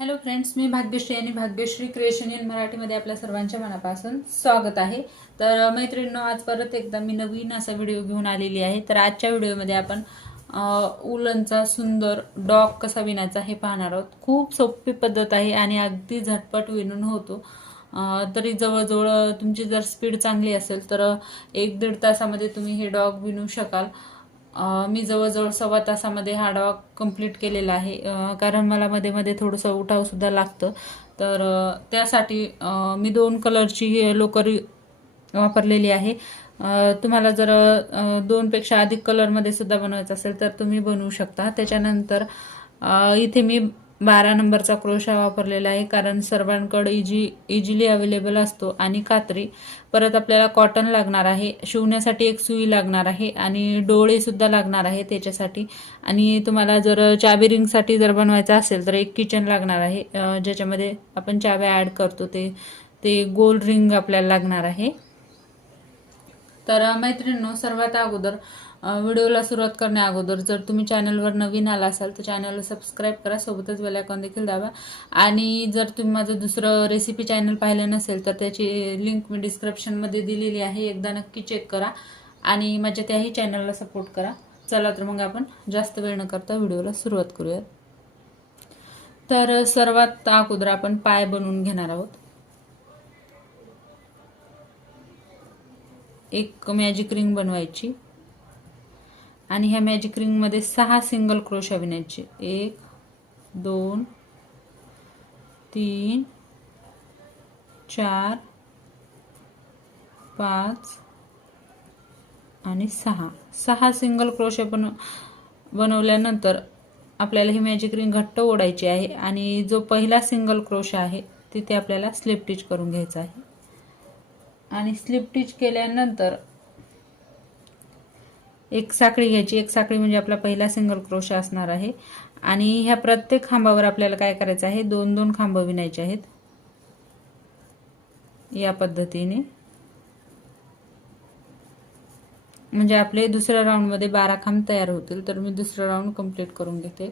Hello friends मी भाग्यश्री आणि Bhagyashree creation in मराठीमध्ये आपल्या सर्वांच्या मनापासून स्वागत आहे. तर मैत्रिणींनो आज परत एकदा मी नवीन असा व्हिडिओ घेऊन आलेली आहे. तर आजच्या व्हिडिओमध्ये आपण उलनचा सुंदर डॉग कसा विणायचा हे पाहणार आहोत. खूप सोपी पद्धत आहे आणि अगदी झटपट विणून होतो. तरी जवळजवळ तुमची जर स्पीड चांगली असेल तर एक दीड तासामध्ये तुम्ही हे डॉग विणू शकाल. मी जवळजवळ सव्वा तासामध्ये हा डॉग कंप्लीट केलेला आहे. कारण मला मध्ये मध्ये थोडंसं उठावसुद्धा लागतं. तर त्यासाठी मी दोन कलरची लोकरी वापरलेली आहे. तुम्हाला जर दोनपेक्षा अधिक कलरमध्ये सुद्धा बनवायचं असेल तर तुम्ही बनवू शकता. त्याच्यानंतर इथे मी बारा नंबरचा क्रोशा वापरलेला आहे कारण सर्वांकडे इजी इझिली अवेलेबल असतो. आणि कात्री परत आपल्याला कॉटन लागणार आहे शिवण्यासाठी एक सुई लागणार आहे आणि डोळेसुद्धा लागणार आहे त्याच्यासाठी. आणि तुम्हाला जर चाबी रिंगसाठी जर बनवायचं असेल तर एक किचन लागणार आहे. ज्याच्यामध्ये आपण चाव्या ॲड करतो ते ते गोल रिंग आपल्याला लागणार आहे. तर मैत्रिणींनो सर्वात अगोदर व्हिडिओला सुरुवात करण्या अगोदर जर तुम्ही चॅनलवर नवीन आला असाल तर चॅनलला सबस्क्राईब करा सोबतच बेलायकॉन देखील दाबा. आणि जर तुम्ही माझं दुसरं रेसिपी चॅनल पाहिलं नसेल तर त्याची लिंक मी डिस्क्रिप्शनमध्ये दिलेली आहे. एकदा नक्की चेक करा आणि माझ्या त्याही चॅनलला सपोर्ट करा. चला तर मग आपण जास्त वेळ न करता व्हिडिओला सुरुवात करूयात. तर सर्वात अगोदर आपण पाय बनवून घेणार आहोत. एक मॅजिक रिंग बनवायची. आणि ह्या मॅजिक रिंगमध्ये सहा सिंगल क्रोशा विणायचे एक दोन तीन चार पाच आणि सहा. सहा सिंगल क्रोशे बन बनवल्यानंतर आपल्याला ही मॅजिक रिंग घट्ट ओढायची आहे आणि जो पहिला सिंगल क्रोशा आहे तिथे आपल्याला स्लिप टिच करून घ्यायचा आहे. आणि स्लिप टिच केल्यानंतर एक साखळी घ्यायची. एक साखळी म्हणजे आपला पहिला सिंगल क्रोशा असणार आहे. आणि ह्या प्रत्येक खांबावर आपल्याला काय करायचं आहे? दोन दोन खांब विणायचे आहेत. या पद्धतीने. म्हणजे आपले दुसऱ्या राऊंडमध्ये बारा खांब तयार होतील तर मी दुसरा राऊंड कंप्लीट करून घेते.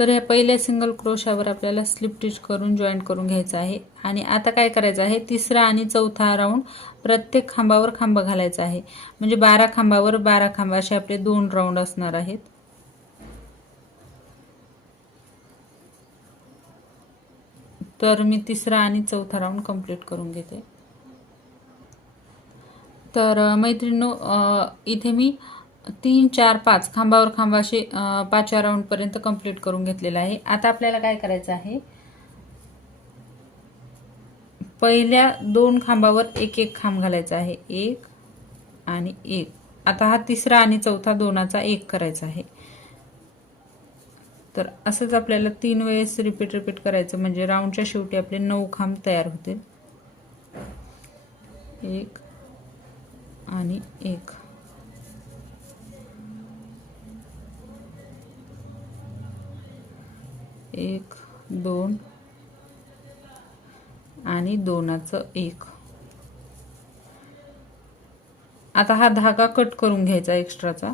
तर ह्या पहिल्या सिंगल क्रोशावर आपल्याला स्लिप टिच करून जॉईंट करून घ्यायचं आहे. आणि आता काय करायचं आहे? तिसरा आणि चौथा राऊंड प्रत्येक खांबावर खांब घालायचा आहे. म्हणजे बारा खांबावर बारा खांब असे आपले दोन राऊंड असणार आहेत. तर मी तिसरा आणि चौथा राऊंड कंप्लीट करून घेते. तर मैत्रिणी इथे मी तीन चार पाच खांबावर खांबाशी पाचव्या राऊंडपर्यंत कंप्लीट करून घेतलेलं आहे. आता आपल्याला काय करायचं आहे? पहिल्या दोन खांबावर एक एक खांब घालायचा आहे. एक आणि एक. आता हा तिसरा आणि चौथा दोनाचा एक करायचा आहे. तर असंच आपल्याला तीन वेळेस रिपीट रिपीट करायचं. म्हणजे राऊंडच्या शेवटी आपले नऊ खांब तयार होतील. एक आणि एक. एक दोन आणि दोनाचं एक. आता हा धागा कट करून घ्यायचा एक्स्ट्राचा.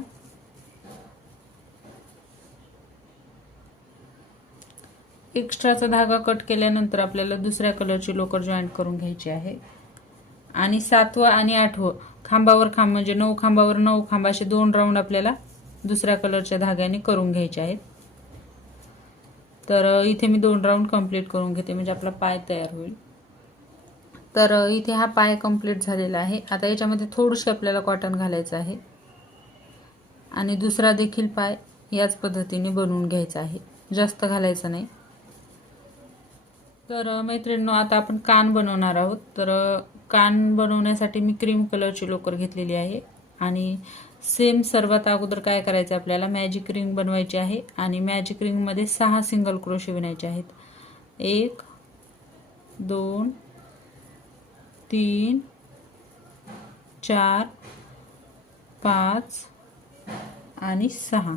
एक्स्ट्राचा धागा कट केल्यानंतर आपल्याला दुसऱ्या कलरची लोकर जॉईंट करून घ्यायची आहे. आणि सातवा आणि आठवं खांबावर खांब म्हणजे नऊ खांबावर नऊ खांब असे दोन राऊंड आपल्याला दुसऱ्या कलरच्या धाग्याने करून घ्यायचे आहेत. तर इथे मी दोन राऊंड कंप्लीट करून घेते म्हणजे आपला पाय तयार होईल. तर इथे हा पाय कंप्लीट झालेला आहे. आता याच्यामध्ये थोडंसं आपल्याला कॉटन घालायचं आहे. आणि दुसरा देखील पाय याच पद्धतीने बनवून घ्यायचा आहे. जास्त घालायचं नाही. तर मैत्रिणींनो आता आपण कान बनवणार आहोत. तर कान बनवण्यासाठी मी क्रीम कलरची लोकर घेतलेली आहे. आणि सेम सर्वात अगोदर काय करायचं आहे आपल्याला? मॅजिक रिंग बनवायची आहे आणि मॅजिक रिंगमध्ये सहा सिंगल क्रोशे विणायचे आहेत. एक दोन तीन चार पाच आणि सहा.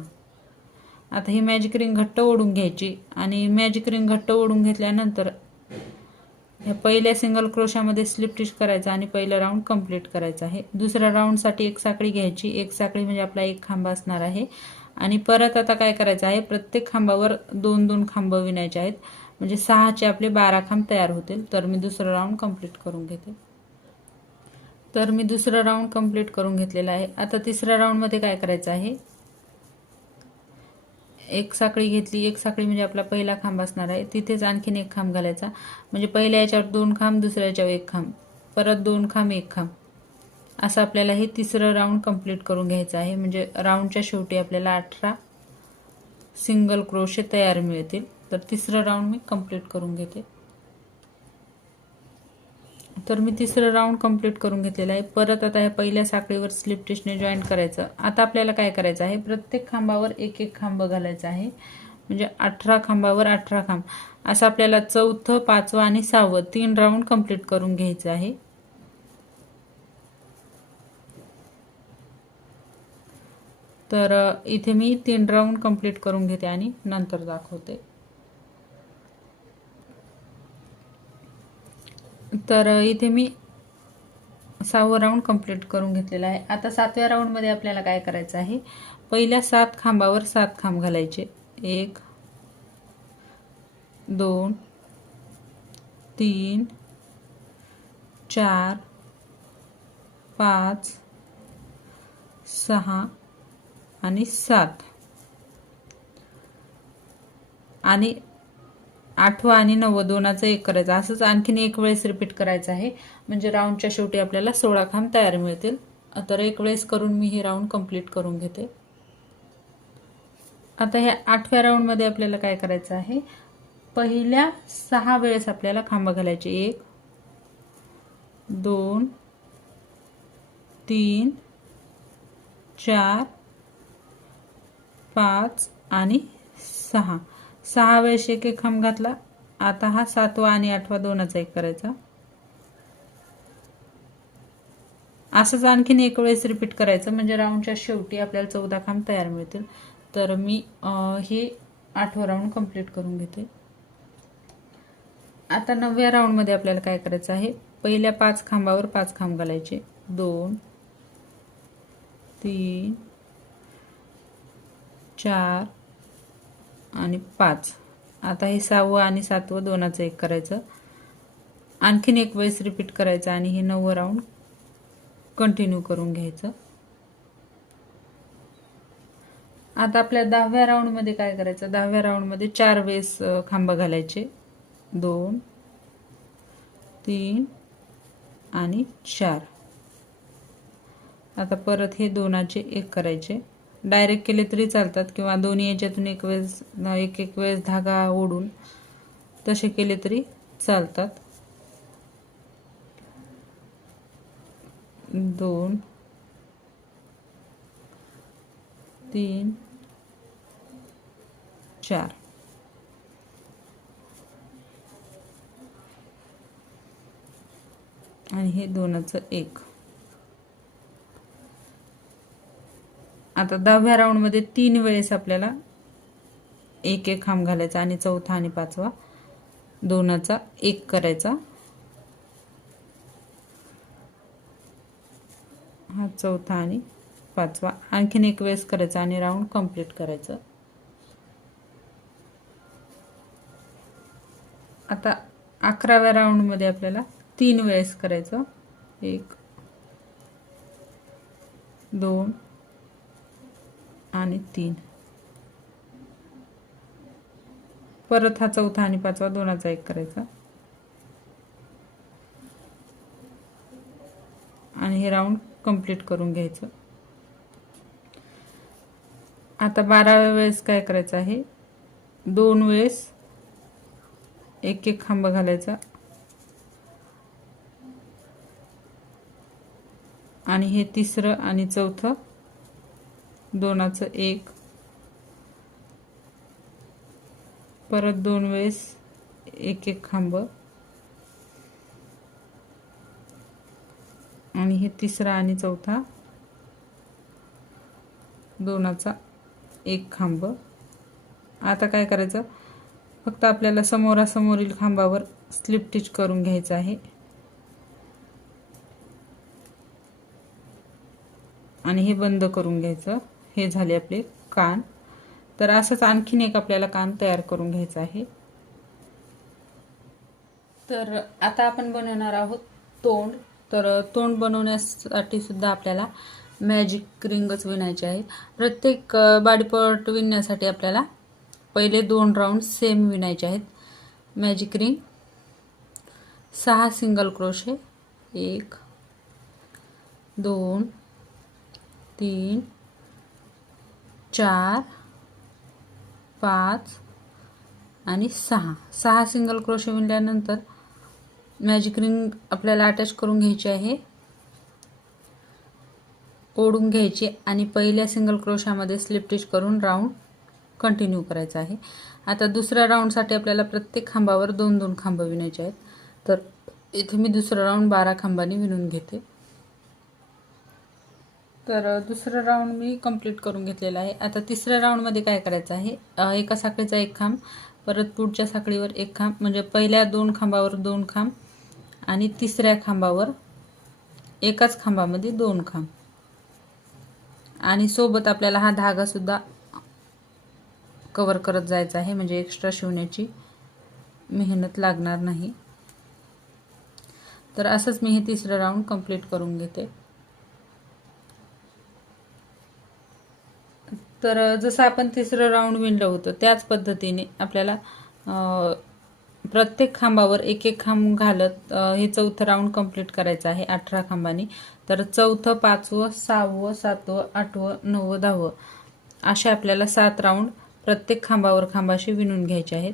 आता ही मॅजिक रिंग घट्ट ओढून घ्यायची आणि मॅजिक रिंग घट्ट ओढून घेतल्यानंतर ह्या पहिल्या सिंगल क्रोशामध्ये स्लिप टिच करायचा आणि पहिला राऊंड कंप्लीट करायचा आहे. दुसऱ्या राऊंडसाठी एक साखळी घ्यायची. एक साखळी म्हणजे आपला एक खांबा असणार आहे. आणि परत आता काय करायचं आहे? प्रत्येक खांबावर दोन दोन खांब विणायचे आहेत. म्हणजे सहाचे आपले बारा खांब तयार होतील. तर मी दुसरं राऊंड कंप्लीट करून घेते. तर मी दुसरं राऊंड कंप्लीट करून घेतलेला आहे. आता तिसऱ्या राऊंडमध्ये काय करायचं आहे? एक साखळी घेतली एक साखळी म्हणजे आपला पहिला खांब असणार आहे. तिथेच आणखीन एक खांब घालायचा. म्हणजे पहिल्या याच्यावर दोन खांब दुसऱ्या याच्यावर एक खांब. परत दोन खांब एक खांब. असं आपल्याला हे तिसरं राऊंड कंप्लीट करून घ्यायचं आहे. म्हणजे राऊंडच्या शेवटी आपल्याला अठरा सिंगल क्रोशे तयार मिळतील. तर तिसरं राऊंड मी कंप्लीट करून घेते. तर मी तिसरं राऊंड कंप्लीट करून घेतलेलं आहे. परत आता ह्या पहिल्या साखळीवर स्लिप टिशने जॉईन करायचं. आता आपल्याला काय करायचं आहे? प्रत्येक खांबावर एक एक खांब घालायचा आहे. म्हणजे अठरा खांबावर अठरा खांब. असं आपल्याला चौथं पाचवं आणि सहावं तीन राऊंड कंप्लीट करून घ्यायचं आहे. तर इथे मी तीन राऊंड कंप्लीट करून घेते आणि नंतर दाखवते. तर इथे मी सहावं राऊंड कंप्लीट करून घेतलेला आहे. आता सातव्या राऊंडमध्ये आपल्याला काय करायचं आहे? पहिल्या सात खांबावर सात खांब घालायचे. एक दोन तीन चार पाच सहा आणि सात. आणि आठवा आणि नव्वद दोनाचं एक करायचं. असंच आणखीन एक वेळेस रिपीट करायचं आहे. म्हणजे राऊंडच्या शेवटी आपल्याला सोळा खांब तयार मिळतील. तर एक वेळेस करून मी हे राऊंड कंप्लीट करून घेते. आता ह्या आठव्या राऊंडमध्ये आपल्याला काय करायचं आहे? पहिल्या सहा वेळेस आपल्याला खांब घालायचे. एक दोन तीन चार पाच आणि सहा. सहा वेळेस एक एक खांब घातला. आता हा सातवा आणि आठवा दोनाचा एक करायचा. असंच आणखीन एक वेळेस रिपीट करायचं. म्हणजे राऊंडच्या शेवटी आपल्याला चौदा खांब तयार मिळतील. तर मी हे आठवा राऊंड कंप्लीट करून घेते. आता नवव्या राऊंडमध्ये आपल्याला काय करायचं आहे? पहिल्या पाच खांबावर पाच खांब घालायचे. दोन तीन चार आणि पाच. आता हे सहावं आणि सातवं दोनाचं एक करायचं. आणखीन एक वेळेस रिपीट करायचं आणि हे नववं राऊंड कंटिन्यू करून घ्यायचं. आता आपल्या दहाव्या राऊंडमध्ये काय करायचं? दहाव्या राऊंडमध्ये चार वेळेस खांब घालायचे. दोन तीन आणि चार. आता परत हे दोनाचे एक करायचे. डायरेक्ट केले तरी चालतात किंवा दोन्ही याच्यातून एक वेळेस एक एक वेळेस धागा ओढून तसे केले तरी चालतात. दोन तीन चार. आणि हे दोनाचं एक. आता दहाव्या राऊंडमध्ये तीन वेळेस आपल्याला एक एक खांब घालायचा आणि चौथा आणि पाचवा. दोनाचा एक करायचा. हा चौथा आणि पाचवा आणखीन एक वेळेस करायचा आणि राऊंड कंप्लीट करायचं. आता अकराव्या राऊंडमध्ये आपल्याला तीन वेळेस करायचं. एक दोन आणि तीन. परत हा चौथा आणि पाचवा दोनाचा एक करायचा. आणि हे राऊंड कंप्लीट करून घ्यायचं. आता बाराव्या वेळेस काय करायचं आहे? दोन वेळेस एक एक खांब घालायचा. आणि हे तिसरं आणि चौथं दोनाचं एक. परत दोन वेळेस एक एक खांब. आणि हे तिसरा आणि चौथा. दोनाचा एक खांब. आता काय करायचं? फक्त आपल्याला समोरासमोरील खांबावर स्लिप टिच करून घ्यायचं आहे. आणि हे बंद करून घ्यायचं. हे झाले आपले कान. तर असंच आणखीन एक आपल्याला कान तयार करून घ्यायचं आहे. तर आता आपण बनवणार आहोत तोंड. तर तोंड बनवण्यासाठी सुद्धा आपल्याला मॅजिक रिंगच विणायचे आहे प्रत्येक बाडीपट विणण्यासाठी आपल्याला पहिले दोन राऊंड सेम विणायचे आहेत. मॅजिक रिंग सहा सिंगल क्रोशे एक दोन तीन चार पाच आणि सहा. सहा सिंगल क्रोशे विणल्यानंतर मॅजिक रिंग आपल्याला अटॅच करून घ्यायची आहे. ओढून घ्यायची आणि पहिल्या सिंगल क्रोशामध्ये स्लिप स्टिच करून राऊंड कंटिन्यू करायचा आहे. आता दुसऱ्या राऊंडसाठी आपल्याला प्रत्येक खांबावर दोन दोन खांब विणायचे आहेत. तर इथे मी दुसरा राऊंड बारा खांबांनी विणून घेते. तर दुसरं राऊंड मी कंप्लीट करून घेतलेला आहे. आता तिसऱ्या राऊंडमध्ये काय करायचं आहे? एका साखळीचा एक खांब परत पुढच्या साखळीवर एक खांब म्हणजे पहिल्या दोन खांबावर दोन खांब आणि तिसऱ्या खांबावर एकाच खांबामध्ये दोन खांब. आणि सोबत आपल्याला हा धागासुद्धा कवर करत जायचा आहे म्हणजे एक्स्ट्रा शिवण्याची मेहनत लागणार नाही. तर असंच मी हे तिसरं राऊंड कंप्लीट करून घेते. तर जसं आपण तिसरं राऊंड विणलं होतं त्याच पद्धतीने आपल्याला प्रत्येक खांबावर एक एक खांब घालत हे चौथं राऊंड कंप्लीट करायचं आहे अठरा खांबानी. तर चौथं पाचवं सहावं सातवं आठवं नववं दहावं असे आपल्याला सात राऊंड प्रत्येक खांबावर खांबाशी विणून घ्यायचे आहेत.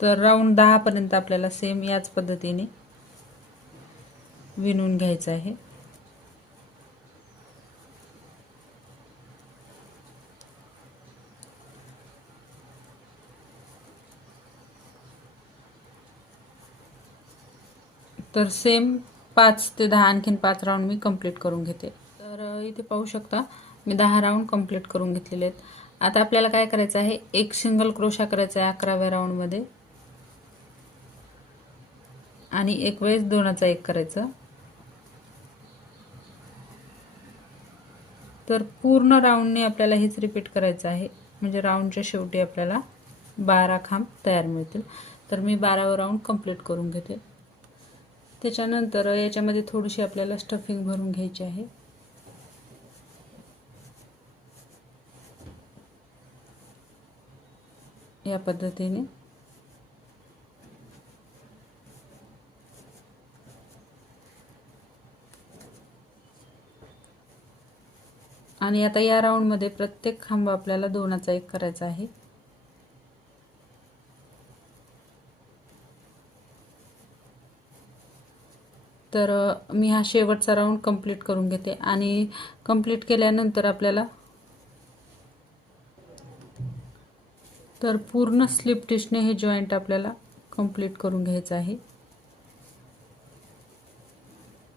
तर राऊंड दहापर्यंत आपल्याला सेम याच पद्धतीने विणून घ्यायचं आहे. तर सेम पाच ते दहा आणखीन पाच राऊंड मी कंप्लीट करून घेते. तर इथे पाहू शकता मी दहा राऊंड कंप्लीट करून घेतलेले आहेत. आता आपल्याला काय करायचं आहे? एक सिंगल क्रोशा करायचा आहे अकराव्या राऊंडमध्ये आणि एक वेळेस दोनाचा एक करायचा. तर पूर्ण राऊंडने आपल्याला हेच रिपीट करायचं आहे. म्हणजे राऊंडच्या शेवटी आपल्याला बारा खांब तयार मिळतील. तर मी बारावं राऊंड कंप्लीट करून घेते. त्याच्यानंतर याच्यामध्ये थोडीशी आपल्याला स्टफिंग भरून घ्यायची आहे. या पद्धतीने. आणि आता या राऊंडमध्ये प्रत्येक खांब आपल्याला दोनाचा एक करायचा आहे. तर मी हा शेवटचा राऊंड कंप्लीट करून घेते. आणि कंप्लीट केल्यानंतर आपल्याला तर पूर्ण स्लिप टिशने हे जॉईंट आपल्याला कंप्लीट करून घ्यायचं आहे.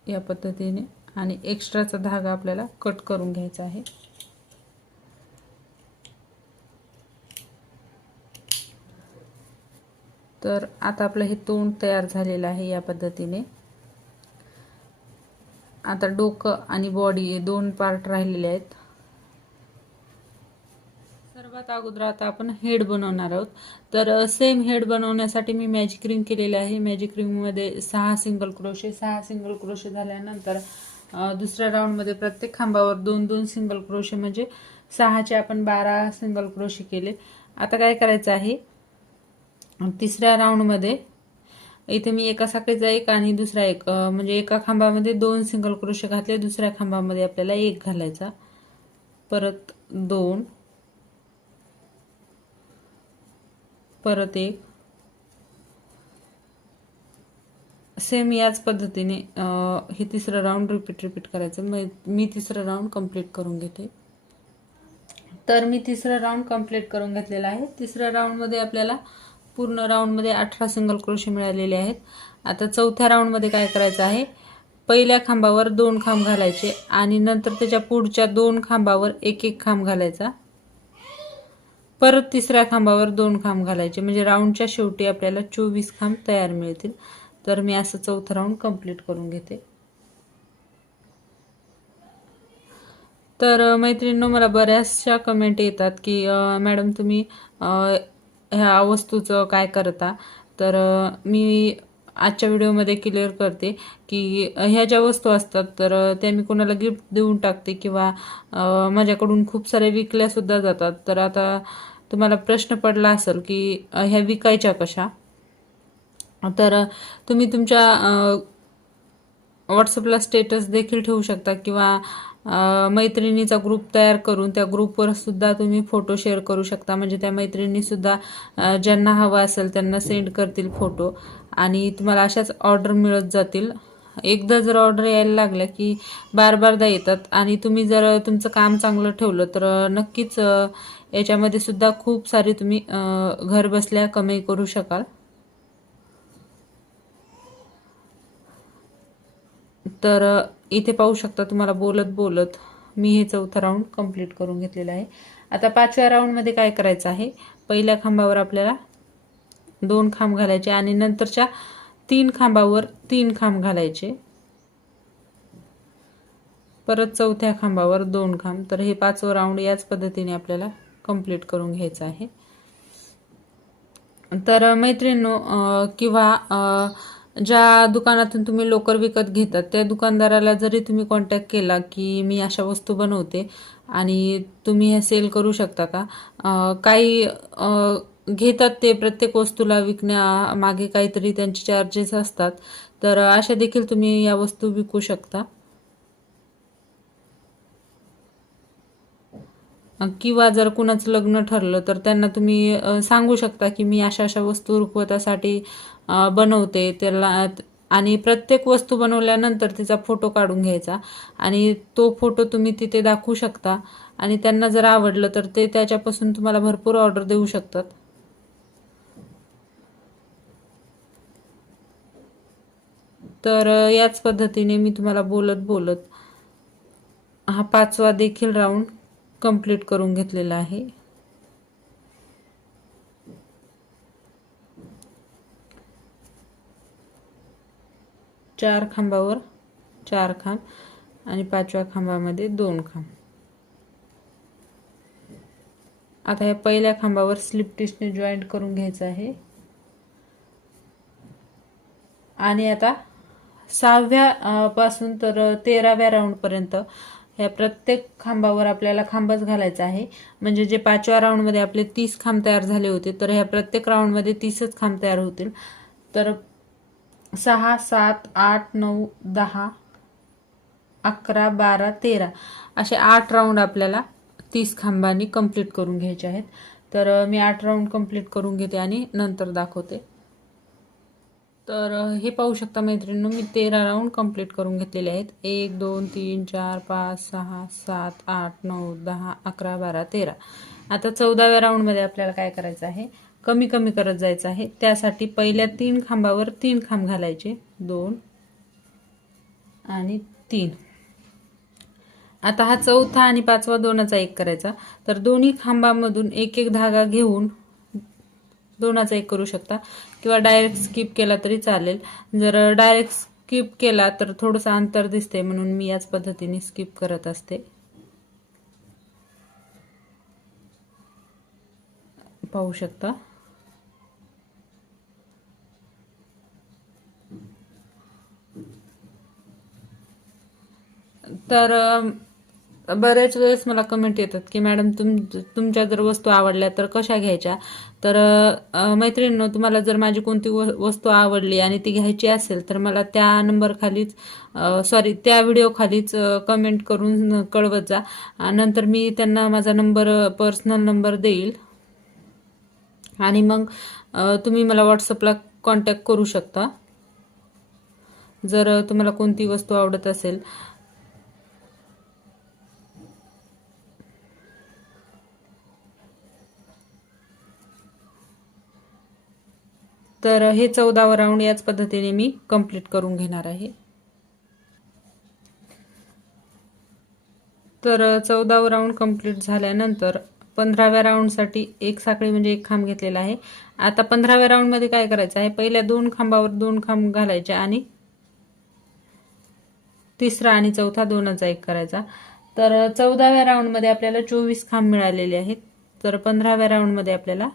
या पद्धतीने. आणि एक्स्ट्राचा धागा आपल्याला कट करून घ्यायचा आहे. तर आता आपलं हे तोंड तयार झालेलं आहे या पद्धतीने. आता डोकं आणि बॉडी दोन पार्ट राहिलेले आहेत. सर्वात अगोदर आता आपण हेड बनवणार आहोत. तर सेम हेड बनवण्यासाठी मी मॅजिक रिंग केलेली आहे. मॅजिक रिंगमध्ये सहा सिंगल क्रोशे सहा सिंगल क्रोशे झाल्यानंतर दुसऱ्या राऊंडमध्ये प्रत्येक खांबावर दोन दोन सिंगल क्रोशे म्हणजे सहाचे आपण बारा सिंगल क्रोशे केले. आता काय करायचं आहे? तिसऱ्या राऊंडमध्ये इथे मी एका साखळीचा एक आणि दुसरा एक म्हणजे एका खांबामध्ये दोन सिंगल क्रोशे घातले दुसऱ्या खांबामध्ये आपल्याला एक घालायचा. परत दोन. परत एक. सेम याच पद्धतीने हे तिसरं राऊंड रिपीट रिपीट करायचं. मी तिसरं राऊंड कंप्लीट करून घेते. तर मी तिसरं राऊंड कंप्लीट करून घेतलेला आहे. तिसऱ्या राऊंडमध्ये आपल्याला पूर्ण राऊंडमध्ये अठरा सिंगल क्रोशे मिळालेले आहेत. आता चौथ्या राऊंडमध्ये काय करायचं आहे? पहिल्या खांबावर दोन खांब घालायचे आणि नंतर त्याच्या पुढच्या दोन खांबावर एक एक खांब घालायचा. परत तिसऱ्या खांबावर दोन खांब घालायचे. म्हणजे राऊंडच्या शेवटी आपल्याला चोवीस खांब तयार मिळतील. तर मी असं चौथं राऊंड कंप्लीट करून घेते. तर मैत्रिणींनो मला बऱ्याचशा कमेंट येतात की मॅडम तुम्ही ह्या वस्तूचं काय करता? तर मी आजच्या व्हिडिओमध्ये क्लिअर करते की ह्या ज्या वस्तू असतात तर त्या मी कोणाला गिफ्ट देऊन टाकते किंवा माझ्याकडून खूप साऱ्या विकल्यासुद्धा जातात. तर आता तुम्हाला प्रश्न पडला असेल की ह्या विकायच्या कशा? तर तुम्ही तुमच्या व्हॉट्सअपला स्टेटस देखील ठेवू शकता किंवा मैत्रिणीचा ग्रुप तयार करून त्या ग्रुपवर सुद्धा तुम्ही फोटो शेअर करू शकता. म्हणजे त्या मैत्रिणी सुद्धा ज्यांना हवा असेल त्यांना सेंड करतील फोटो आणि तुम्हाला अशाच ऑर्डर मिळत जातील. एकदा जर ऑर्डर यायला लागल्या की बार बारदा येतात. आणि तुम्ही जर तुमचं काम चांगलं ठेवलं तर नक्कीच याच्यामध्ये सुद्धा खूप सारी तुम्ही घर बसल्या कमाई करू शकाल. तर इथे पाहू शकता तुम्हाला बोलत बोलत मी हे चौथा राऊंड कंप्लीट करून घेतलेलं आहे. आता पाचव्या राऊंडमध्ये काय करायचं आहे? पहिल्या खांबावर आपल्याला दोन खांब घालायचे आणि नंतरच्या तीन खांबावर तीन खांब घालायचे. परत चौथ्या खांबावर दोन खांब. तर हे पाचवं राऊंड याच पद्धतीने आपल्याला कंप्लीट करून घ्यायचं आहे. तर मैत्रिणीनो किंवा ज्या दुकानातून तुम्ही लोकर विकत घेतात त्या दुकानदाराला जरी तुम्ही कॉन्टॅक्ट केला की मी अशा वस्तू बनवते आणि तुम्ही हे सेल करू शकता का? काही घेतात ते प्रत्येक वस्तूला विकण्यामागे काहीतरी त्यांचे चार्जेस असतात. तर अशा देखील तुम्ही या वस्तू विकू शकता. किंवा जर कुणाचं लग्न ठरलं तर त्यांना तुम्ही सांगू शकता की मी अशा अशा वस्तू रुखवतासाठी बनवते. त्याला आणि प्रत्येक वस्तू बनवल्यानंतर तिचा फोटो काढून घ्यायचा. आणि तो फोटो तुम्ही तिथे दाखवू शकता. आणि त्यांना जर आवडलं तर ते त्याच्यापासून तुम्हाला भरपूर ऑर्डर देऊ शकतात. तर याच पद्धतीने मी तुम्हाला बोलत बोलत हा पाचवा देखील राऊंड कंप्लीट करून घेतलेला आहे. चार खांबावर चार खांब आणि पाचव्या खांबामध्ये दोन खांब. आता या पहिल्या खांबावर स्लिप टिचने जॉईंट करून घ्यायचं आहे. आणि आता सहाव्या पासून तर तेराव्या राऊंडपर्यंत ह्या प्रत्येक खांबावर आपल्याला खांबच घालायचा आहे. म्हणजे जे पाचव्या राऊंडमध्ये आपले तीस खांब तयार झाले होते तर ह्या प्रत्येक राऊंडमध्ये तीसच खांब तयार होतील. तर सहा सात आठ नऊ दहा अकरा बारा तेरा असे आठ राऊंड आपल्याला तीस खांबांनी कंप्लीट करून घ्यायचे आहेत. तर मी आठ राऊंड कंप्लीट करून घेते आणि नंतर दाखवते. तर हे पाहू शकता मैत्रिणींनो मी तेरा राऊंड कंप्लीट करून घेतलेले आहेत. एक दोन तीन चार पाच सहा सात आठ नऊ दहा अकरा बारा तेरा. आता चौदाव्या राऊंडमध्ये आपल्याला काय करायचं आहे? कमी कमी करत जायचं आहे. त्यासाठी पहिल्या तीन खांबावर तीन खांब घालायचे. दोन आणि तीन. आता हा चौथा आणि पाचवा दोनाचा एक करायचा. तर दोन्ही खांबामधून एक एक धागा घेऊन दोनाचा एक करू शकता. किंवा डायरेक्ट स्किप केला तरी चालेल. जर डायरेक्ट स्किप केला तर थोडंसं अंतर दिसते म्हणून मी याच पद्धतीने स्किप करत असते. पाहू शकता. तर बऱ्याच वेळेस मला कमेंट येतात की मॅडम तुम तुमच्या जर वस्तू आवडल्या तर कशा घ्यायच्या? तर अ, मैत्रिणींनो तुम्हाला जर माझी कोणती व- वस्तू आवडली आणि ती घ्यायची असेल तर मला त्या नंबर खालीच सॉरी त्या व्हिडिओ खालीच कमेंट करून कळवत जा. नंतर मी त्यांना माझा नंबर पर्सनल नंबर देईल. आणि मग तुम्ही मला व्हॉट्सअपला कॉन्टॅक्ट करू शकता. जर तुम्हाला कोणती वस्तू आवडत असेल. तर हे चौदावं राऊंड याच पद्धतीने मी कंप्लीट करून घेणार आहे. तर चौदावं राऊंड कंप्लीट झाल्यानंतर पंधराव्या राऊंडसाठी एक साखळी म्हणजे एक खांब घेतलेला आहे. आता पंधराव्या राऊंडमध्ये काय करायचं आहे? पहिल्या दोन खांबावर दोन खांब घालायचे आणि तिसरा आणि चौथा दोनचा एक करायचा. तर चौदाव्या राऊंडमध्ये आपल्याला चोवीस खांब मिळालेले आहेत. तर पंधराव्या राऊंडमध्ये आपल्याला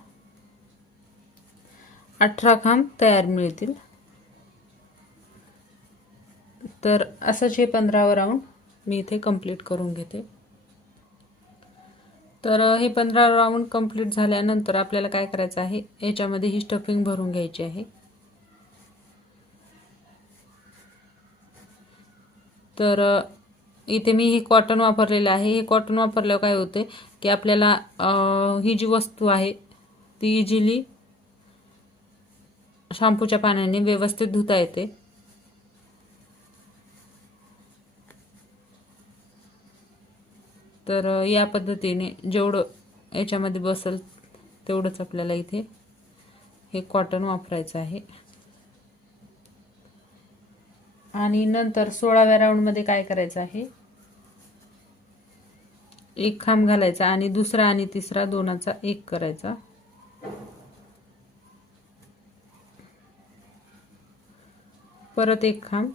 अठरा खांब तयार मिळतील. तर असंच हे पंधरावं राऊंड मी इथे कंप्लीट करून घेते. तर हे पंधरा राऊंड कंप्लीट झाल्यानंतर आपल्याला काय करायचं आहे? याच्यामध्ये ही स्टफिंग भरून घ्यायची आहे. तर इथे मी हे कॉटन वापरलेलं आहे. हे कॉटन वापरल्यावर काय होते? की आपल्याला ही जी वस्तू आहे ती इझिली शॅम्पूच्या पाण्याने व्यवस्थित धुता येते. तर या पद्धतीने जेवढं याच्यामध्ये बसल तेवढंच आपल्याला इथे हे कॉटन वापरायचं आहे. आणि नंतर सोळाव्या राऊंडमध्ये काय करायचं आहे? एक खांब घालायचा आणि दुसरा आणि तिसरा दोनाचा एक करायचा. परत एक खांब.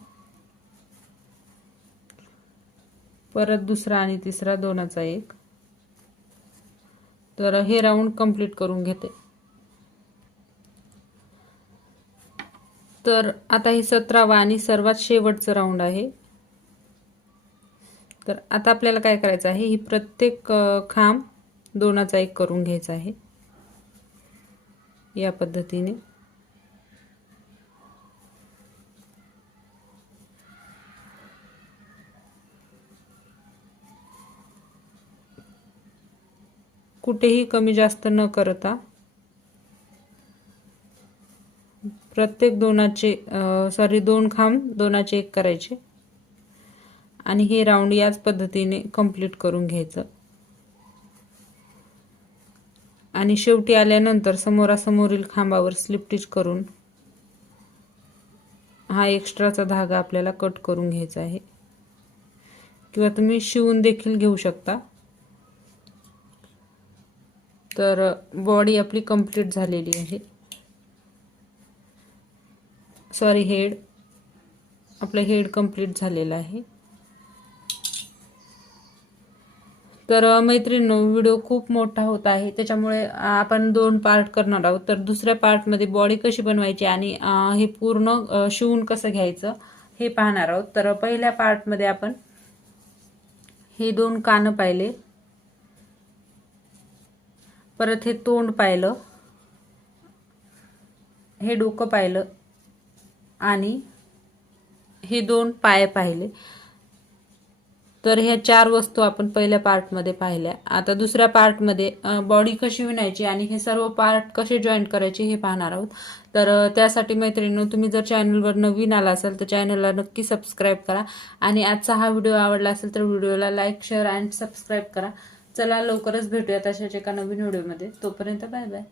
परत दुसरा आणि तिसरा दोनाचा एक. तर हे राऊंड कंप्लीट करून घेते. तर आता ही सतरावा आणि सर्वात शेवटचं राऊंड आहे. तर आता आपल्याला काय करायचं आहे? ही प्रत्येक खांब दोनाचा एक करून घ्यायचा आहे. या पद्धतीने. कुठेही कमी जास्त न करता प्रत्येक दोनाचे सॉरी दोन खांब दोनाचे एक करायचे. आणि हे राऊंड याच पद्धतीने कंप्लीट करून घ्यायचं. आणि शेवटी आल्यानंतर समोरासमोरील खांबावर स्लिप स्लिपटिच करून हा एक्स्ट्राचा धागा आपल्याला कट करून घ्यायचा आहे. किंवा तुम्ही शिवून देखील घेऊ शकता. तर बॉडी आपली कंप्लीट झालेली आहे. सॉरी हेड आपलं हेड कंप्लीट झालेलं आहे. तर मैत्रिणींनो व्हिडिओ खूप मोठा होत आहे. त्याच्यामुळे आपण दोन पार्ट करणार आहोत. तर दुसऱ्या पार्टमध्ये बॉडी कशी बनवायची आणि हे पूर्ण शिवून कसं घ्यायचं हे पाहणार आहोत. तर पहिल्या पार्टमध्ये आपण हे दोन कानं पाहिले. परत हे तोंड पाहिलं. हे डोकं पाहिलं. आणि हे दोन पाय पाहिले. तर ह्या चार वस्तू आपण पहिल्या पार्टमध्ये पाहिल्या. आता दुसऱ्या पार्टमध्ये बॉडी कशी विणायची आणि हे सर्व पार्ट कसे जॉईंट करायचे हे पाहणार आहोत. तर त्यासाठी मैत्रिणी तुम्ही जर चॅनलवर नवीन आला असाल तर चॅनलला नक्की सबस्क्राईब करा. आणि आजचा हा व्हिडिओ आवडला असेल तर व्हिडिओला लाईक शेअर अँड सबस्क्राईब करा. चला लवकरच भेटूयात अशाच एका नवीन व्हिडिओमध्ये. तोपर्यंत बाय बाय.